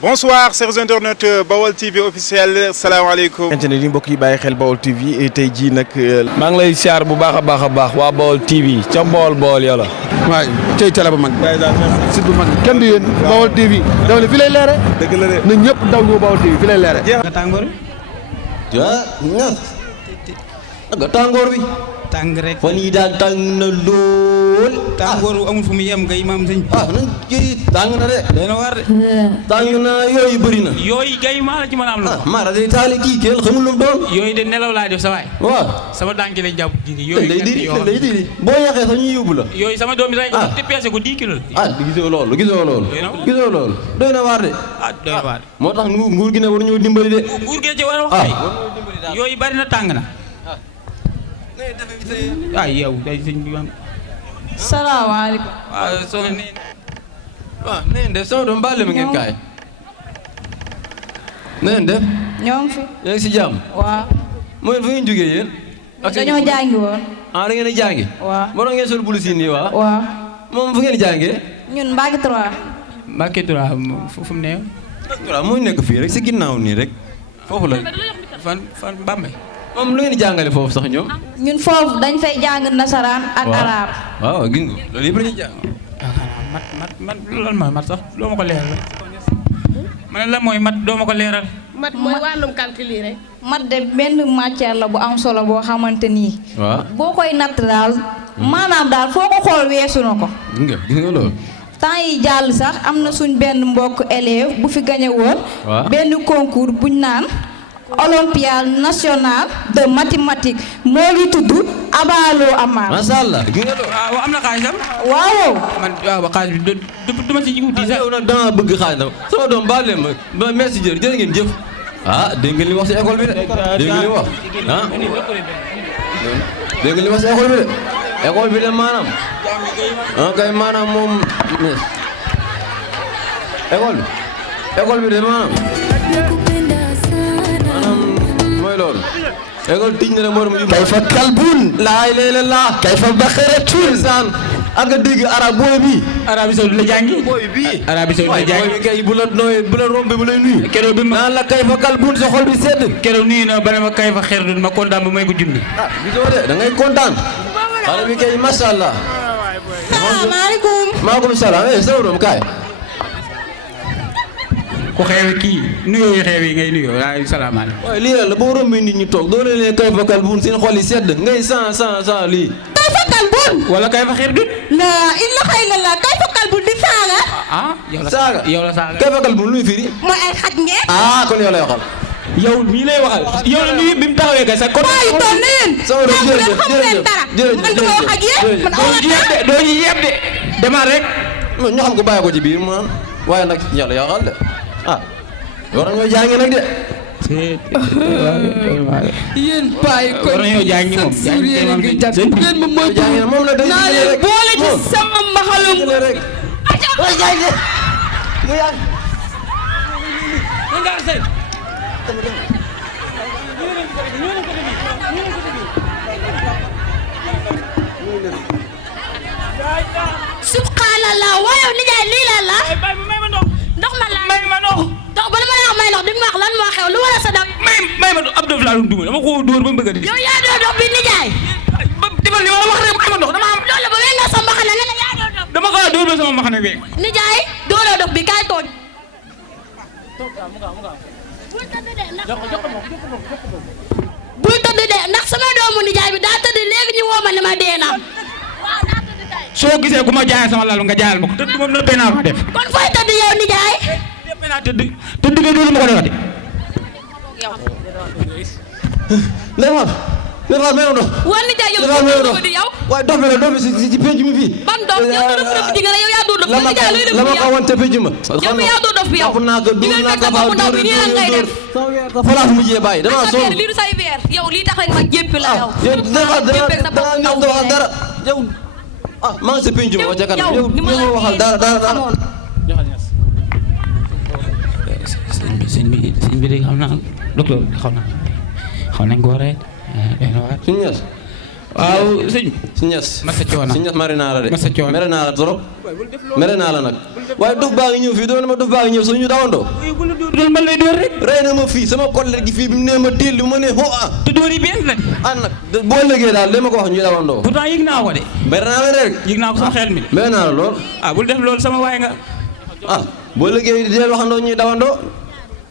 bonsoir chers internautes Baol TV officiel salaamaaleykum. internet yi mbokk yi bàyyi xel Baol TV tey jii nag. maa ngi lay siyaar bu baax a baax waa Baol TV ca Baol yàlla. waay tey télé bu mag. site bu mag kenn du yéen Baol TV. daw ne fi lay leere. dëgg la de. na ñëpp daw ñëw Baol TV fi lay leere. nga tàngoor bi. nga tàngoor bi. tàng rek fan yii daal tàng na lool. tàngoor amul fu mu yem ngay maam sëñ. nañ ci tàng na de. day na war de. tàng na yooyu bëri na. yooyu gay maa la ci mën a am la. Mara day taale kii kenn xamul lu mu doon. yooyu de nelaw laay def sa waay. waaw. sama dànk lañ jàpp di yooyu. day diri boo yàqee sax ñu yóbbu la. yooyu sama doom bi rek te peese ko 10 kilos. gisoo loolu. doy na waar de. doy na waar. moo tax nguur gi ne war ñoo dimbali de. nguur gi ci war a wax kay. yooyu bari na tàng na. yow day sëñ bi am. salaamaaleykum. waaw soxna nee. waaw na ngeen def sama doom baale ma ngeen kaay. na ngeen def. ñoo ngi fi. yaa ngi si jàmm. waaw. mooy fu ngeen jógee yéen. dañoo jàngi woon. da ngeen di jàngi. waaw. moo tax ngeen sol bulu si nii waa. waaw. moom fu ngeen di jàngee. ñun Mbacke 3. Mbacke 3 fu mu ne. waaw moo nekk fii rek si ginnaaw nii rek. foofu la. fan Bambey. moom lu ngeen di jàngale foofu sax ñoom. ñun foofu dañ fay jàng nasaraan ak arab. waaw gis nga loolu yëpp la ñuy jàng. mat loolu mooy mat sax doo ma ko leeral. ma ne la mooy mat doo ma ko leeral. mat mooy wàllum calcul yi rek. mat de benn matière la bu am solo boo xamante nii. waaw boo koy natt daal. maanaam daal foo ko xool weesu na ko. gis nga loolu. temps yi jàll sax am na suñ benn mbokk élève bu fi gañe woon. waaw benn concours buñ naan. Olympiade nationale de mathématiques moo ngi tudd Abalo Amar. macha allah gis nga loolu. waaw am na xaalisam. waaw. man waaw xaalis bi du ma si wuti sax. yow nag dama bëgg xaalis nag sama doom baal leen ma merci jërë ngeen jëf. dégg ngeen li wax si école bi de. dégg ngeen li wax dégg ngeen li wax si école bi de. école bi de maanaam. kay maanaam moom école bi de maanaam. mooy loolu. école tij na ne moo doon kayfa kalbun. laa ilaaha illallaah. kayfa baxaratun. saan ak nga dégg arab booy bi. Arabie Saoudite la jàngi. booy bi. Arabie Saoudite la jàngi. booy bi kay bu la rombee bu lay nuyu. keroog bi ma naan la kayfa kalbun sa xol bi sedd. keroog nuyu na ba ne ma kayfa xerdun ma kontaan ba may ko junni. gisoo de da ngay kontaan. xale bi kay macha allah. salaamaaleykum. maaleykum salaam sama doom kaay. ku xeewe kii nuyoo yi xeewe yi ngay nuyoo waaye salaamaaleykum. waaye lii la boo rombee nit ñi toog doo leen kayfa kalbun seen xol yi sedd ngay sans lii. kayfa kalbun. wala kayfa xerdun. laa ilaha illallah kayfa kalbun di saaga. saaga yow la saaga. kayfa kalbun luy firi. mooy ay xaj ngeen. kon yow lay waxal. yow mii lay waxal yow la nuyu bi mu taxawee kay sa côté. waaye toll na yéen. sama doom jërëjëf xam leen dara. man du ma wax ak yéen. man aw ma doo ñu yeb de demal rek. ñu xam ko bàyyi ko ci biir mu naan waaye nag yàlla yaxal de war nañoo jàngi nag de. yéen paay kon war nañoo jàngi moom jàngi ngeen ma moytu. moom la day naa leen boole ci sama mbaxalum. rek. subhanallah waaye nijaay lii la la. ndox ma la may ma ndox. ndox ba la ma la wax may ndox di nga ma wax lan moo xew lu wala sa dam. may ma ndox ab dof laa doon duma dama ko dóor ba mu bëgg a di. yow yaa doon dox bi nijaay. defal li ma la wax rek may ma ndox dama am. loolu ba nga sa mbaxana nga ne yaa doon dox. dama ko dóor ba sama mbaxana bi. nijaay dooloo dox bi kaay tooñ. bul tëdd de ndax sama doomu nijaay bi daa tëdd léegi ñu woo ma ne ma dee na. soo gisee ku ma jaayee sama lal nga jaayal ma ko tëdd moom nëbbee naa ko def. kon fooy tëdd yow nijaay. nëbbee naa tëdd nga doolu ma ko defati. Léegi may ndox. waa nijaay yow doo di yow. waaye dof bi la dof bi si penc mi fii. ban dof yow doo dof di nga ne yow yaa doo dof bi nijaay luy def la ma yow. xawoon te penc ma. yow mi yaa doo dof bi yow. xam naa ko dóor naa ko faa dóor dóor falaa mu jiyee bàyyi damaa sonn. lii du say weer yow lii tax rek ma jéppi la yow. dara ñëw doo wax dara yow maa ngi sa penc ma ca kanam yow li ma waxal dara. sëñ bi de xam naa docteur xaw nañ ko waree. suñu ñes waaw sëñ si ñes Massa Coona si ñes mari naa la de Massa Coona mere naa la trop mere naa la nag waaye dof baa ngi ñëw fii doon ma dof baa ngi ñëw suñu dawandoo doon man lay door rek rey na ma fii sama collègue gi fii bi mu nee ma téel li ma ne ho ah te door yi benn la nag boo lëgee daal dama ko wax ñu dawandoo pourtant yëg naa ko de mere naa la rek yëg naa ko sama xel mi mere naa la lool bul def loolu sama waay nga boo lëgee di leen waxandoo ñuy dawandoo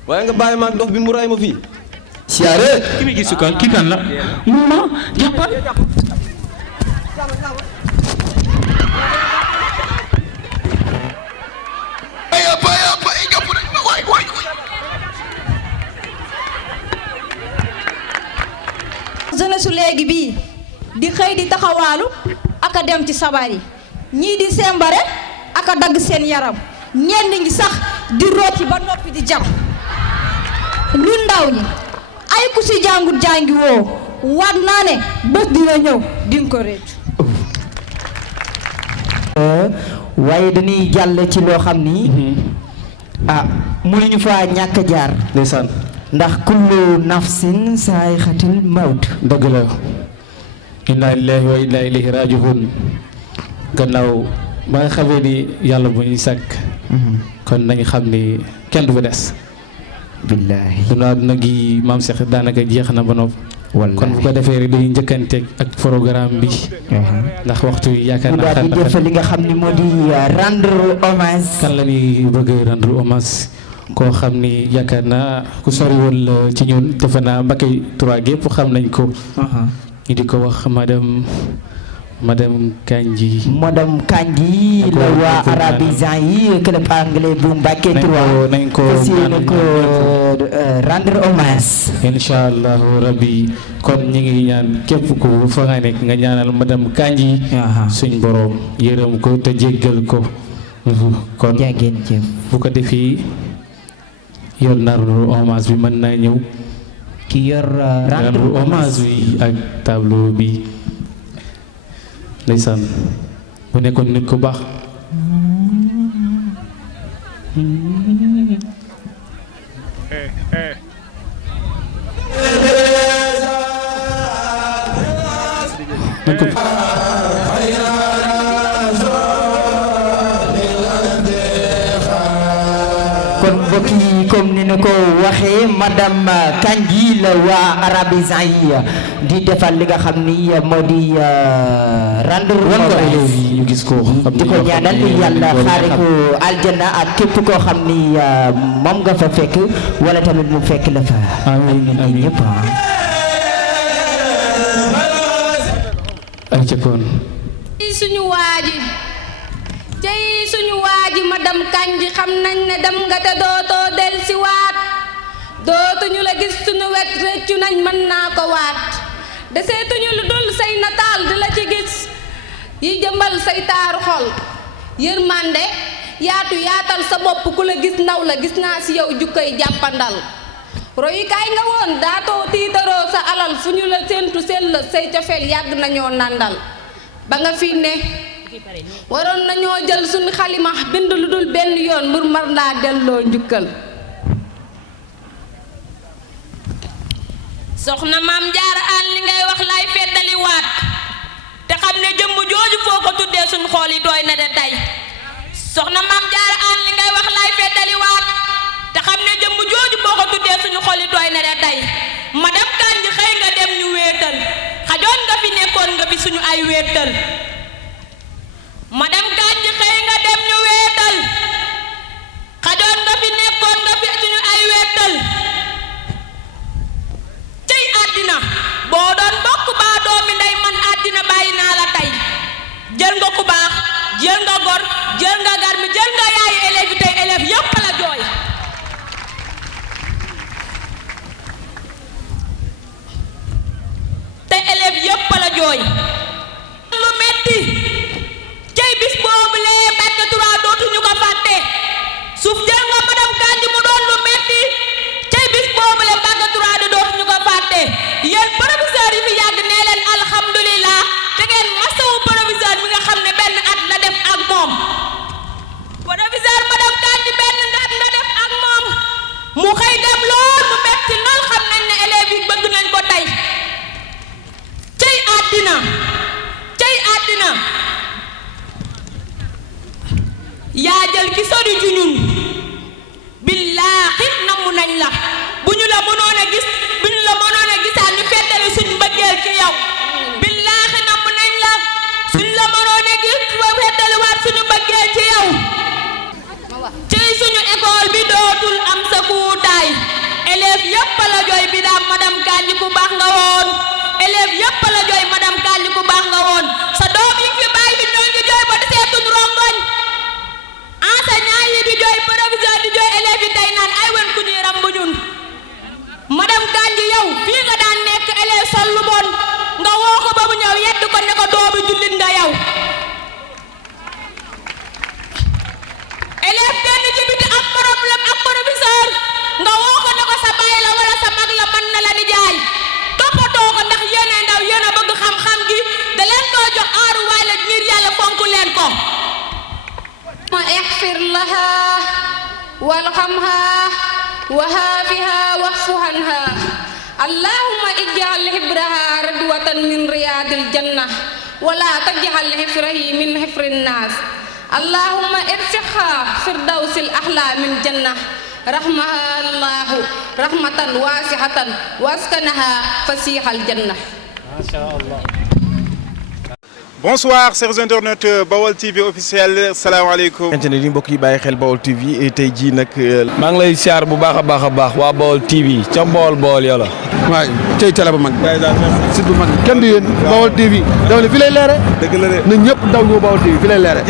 waaye nga bàyyi ma ak dof bi mu ray ma fii siyaare ki muy gis kan kii kan la mama jàppal jeunesse su léegi bii di xëy di taxawaalu aka dem ci sabar yi ñii di sembare aka dagg seen yaram ñenn ñi sax di rooti ba noppi di jam ñun ndaw ñi ay ku si jàngut jàngi woo war naa ne bés dina ñëw dinga ko réccu waaye dañuy jàll ci loo xam ni mënuñu fa ñàkk jaar ndeysaan ndax kullu nafsin saayxatil mawt dëgg la inna lillahi wa inna ilayhi rajiun gannaaw ba nga xamee ni yàlla bu ñuy sàkk kon nañu xam ni kenn du fa des billaahi duna àdduna gi maam Cheikh daanaka jeex na ba nopp kon bu ko defee rek dañuy njëkkanteeg ak programme bi ndax waxtu yi yaakaar naa di def li nga xam ni moo di rendre hommage kan la ñuy bëgg rendre hommage koo xam ni yaakaar naa ku sori woon la ci ñun defe naa Mbacké 3 gépp xam nañ ko ñu di ko wax madame Kandji la waa arabisant yi club anglais bu Mbacké 3 nañ ko rendre hommage incha allahu rabbi kon ñi ngi ñaan képp ku fa nga nekk nga ñaanal madame Kandji suñ borom yërëm ko te jéggal ko kon bu ko defee yor rendre hommage bi mën naa ñëw ki yor rendre hommage bi ak tableau bi ndeysaan bu nekkoon nit ku baax kon mbokk yi comme ni na ko waxee madame Kandji la waa arabisant yi di defal li nga xam ni moo di rendre hommage ñu gis ko di ko ñaanal yàlla xaare ko aljana ak képp koo xam ni moom nga fa fekk wala tamit mu fekk la fa amiin amiin ñëpp ay ca kon suñu waaji madame Kandji xam nañ ne dem nga te dootoo del si waat dootuñu la gis suñu wet réccu nañ mën naa ko waat deseetuñu lu dul say nataal di la ci gis yi jëmbal say taaru xol yërmande yaatu yaatal sa bopp ku la gis ndaw la gis naa si yow jukkoy jàppandal royukaay nga woon daatoo tiitaroo sa alal fu ñu la séentu seen la say cofeel yàgg nañoo nàndal ba nga fi ne waroon nañoo jël suñu xalima bind lu dul benn yoon mbur mar laa delloo njukkal soxna maam jaara aan li ngay wax lay feddali waat te xam ne jëmm jooju foo ko tuddee suñu xool yi tooy na de tey soxna maam jaara aan li ngay wax lay feddali waat te xam ne jëmm jooju foo ko tuddee suñu xool yi tooy na de tey madame Kandji xëy nga dem ñu wéetal xajoon nga fi nekkoon nga fi suñu ay wéetal madame Kandji xëy nga dem ñu wéetal xajoon nga fi nekkoon nga fi suñu ay wéetal cey àddina boo doon bokk baa doomi ndey man àddina bàyyi naa la tey jël nga ku baax jël nga gor jël nga garmi jël nga yaayu élève yi tey élève yépp la jooy te élève yépp la jooy lu metti cey bis boobu lee Mbacké 3 dootuñu ko fàtte suuf jël nga madame Kandji mu doon lu metti cey bis boobu lee Mbacké 3 de dootuñu ko fàtte yéen proviseur yi fi yàgg nee leen alhamdulilah te ngeen masawu proviseur mi nga xam ne benn at la def ak moom proviseur madame Kandji benn at la def ak moom mu xëy dem lool mu metti lool xam nañ ne élèves yi bëgg nañ ko tey cey àddina jël ki sori ci ñun billaahi namm nañ la bu ñu la mënoon a gis bu ñu la mënoon a gisaat ñu feddali suñ bëggeel ci yow billaahi namm nañ la suñ la mënoon a gis ba feddaliwaat suñu bëggeel ci yow ci suñu école bi dootul am sa kuutaay élèves yépp la jooy bi daam madame Kandji ku baax nga woon élèves yépp la jooy madame Kandji ku baax nga woon sa doom yi fi bàyyi bi ñoo ngi jooy ba deseetuñ rongoñ enseignant yi di jooy proviseur di jooy élèves yi tey naan ay wen ku ñuy rambu ñun madame Kandji yow fii nga daan nekk élève sol lu bon nga woo ko ba mu ñëw yedd ko ne ko doomu jullit nga yow élève benn ci biti am problème ak proviseur nga woo ko ne ko sa baay la wala sa mag la mën na la di jaay toppatoo ko ndax yéene ndaw yéen a bëgg xam-xam gi da leen koo jox aaru waay la ngir yàlla fonk leen ko ma ixfir laha walxamha wahaafiha waxfuhanha allahumma ij'al hibraha radwatan min riyadil janna wala taj'al hifrahi min hifrin nas allahumma irsiqha firdawsil ahla min janna rahmaha allahu rahmatan wasihatan waskanaha fasihal janna. Masha Allah. Bonsoir chers internautes Baol TV officiel salaamaaleykum. internet yi mbokk yi bàyyi xel Baol TV tey jii nag. maa ngi lay siyaar bu baax a baax waa Baol TV ca bool yàlla. waay tey télé bu mag site bu mag kenn du yéen Baol TV daw ne fi lay leere dëgg la de na ñëpp daw ñëw Baol TV fi lay leere